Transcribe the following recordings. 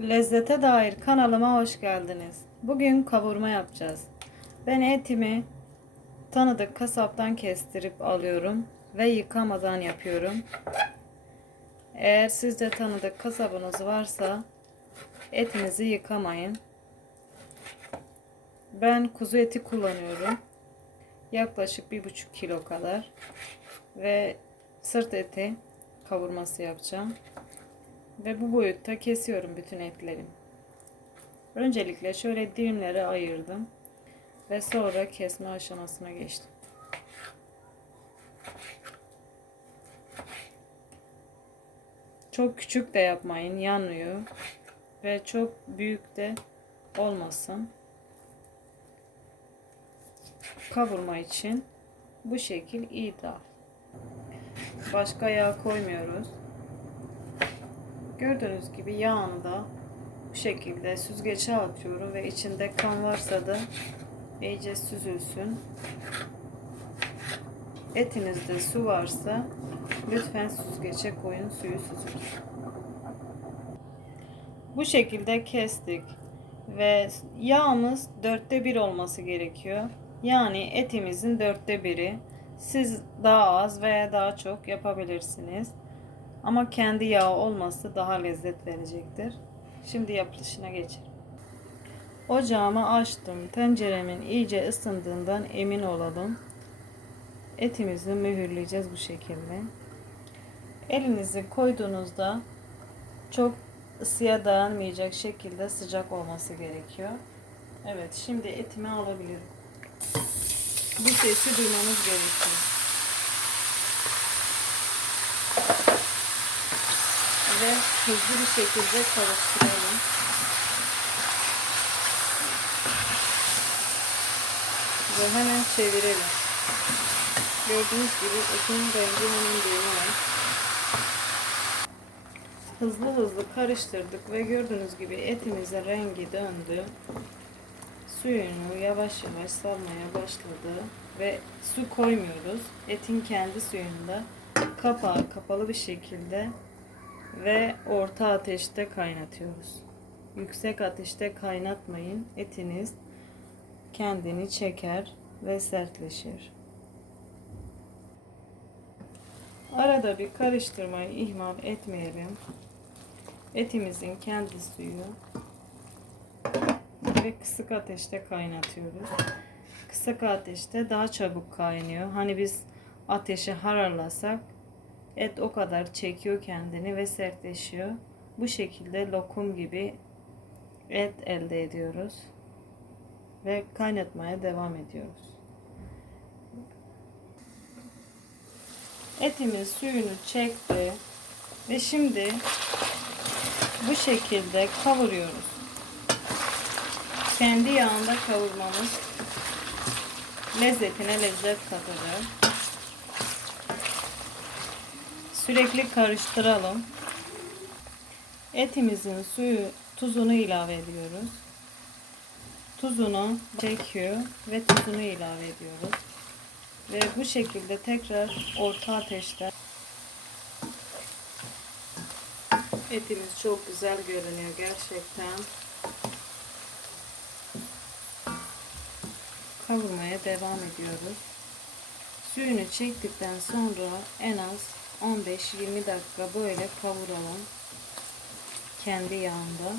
Lezzete dair kanalıma hoş geldiniz. Bugün kavurma yapacağız. Ben etimi tanıdık kasaptan kestirip alıyorum ve yıkamadan yapıyorum. Eğer sizde tanıdık kasabınız varsa etinizi yıkamayın. Ben kuzu eti kullanıyorum. Yaklaşık bir buçuk kilo kadar ve sırt eti kavurması yapacağım. Ve bu boyutta kesiyorum bütün etlerimi. Öncelikle şöyle dilimlere ayırdım. Ve sonra kesme aşamasına geçtim. Çok küçük de yapmayın yanmıyor. Ve çok büyük de olmasın. Kavurma için bu şekil ideal. Başka yağ koymuyoruz. Gördüğünüz gibi yağını da bu şekilde süzgece atıyorum ve içinde kan varsa da iyice süzülsün. Etinizde su varsa lütfen süzgece koyun suyu süzülsün. Bu şekilde kestik ve yağımız dörtte bir olması gerekiyor. Yani etimizin dörtte biri. Siz daha az veya daha çok yapabilirsiniz. Ama kendi yağı olması daha lezzet verecektir. Şimdi yapılışına geçelim. Ocağımı açtım. Tenceremin iyice ısındığından emin olalım. Etimizi mühürleyeceğiz bu şekilde. Elinizi koyduğunuzda çok ısıya dayanmayacak şekilde sıcak olması gerekiyor. Evet şimdi etimi alabilirim. Bu sesi duymanız gerekiyor. Ve hızlı bir şekilde karıştıralım. Ve hemen çevirelim. Gördüğünüz gibi etin rengi hemen dönüyor. Hızlı hızlı karıştırdık ve gördüğünüz gibi etimizin rengi döndü. Suyunu yavaş yavaş salmaya başladı ve su koymuyoruz. Etin kendi suyunda kapağı kapalı bir şekilde ve orta ateşte kaynatıyoruz. Yüksek ateşte kaynatmayın. Etiniz kendini çeker ve sertleşir. Arada bir karıştırmayı ihmal etmeyelim. Etimizin kendi suyu ve kısık ateşte kaynatıyoruz. Kısık ateşte daha çabuk kaynıyor. Hani biz ateşi hararlasak Et o kadar çekiyor kendini ve sertleşiyor. Bu şekilde lokum gibi et elde ediyoruz. Ve kaynatmaya devam ediyoruz. Etimiz suyunu çekti. Ve şimdi bu şekilde kavuruyoruz. Kendi yağında kavurmamız lezzetine lezzet katacak. Sürekli karıştıralım. Etimizin suyu, tuzunu ilave ediyoruz. Tuzunu çekiyor ve tuzunu ilave ediyoruz. Ve bu şekilde tekrar orta ateşte etimiz çok güzel görünüyor gerçekten. Kavurmaya devam ediyoruz. Suyunu çektikten sonra en az 15-20 dakika böyle kavuralım. Kendi yağında.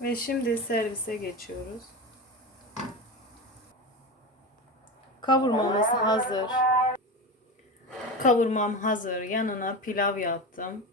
Ve şimdi servise geçiyoruz. Kavurmamız hazır. Kavurmam hazır. Yanına pilav yaptım.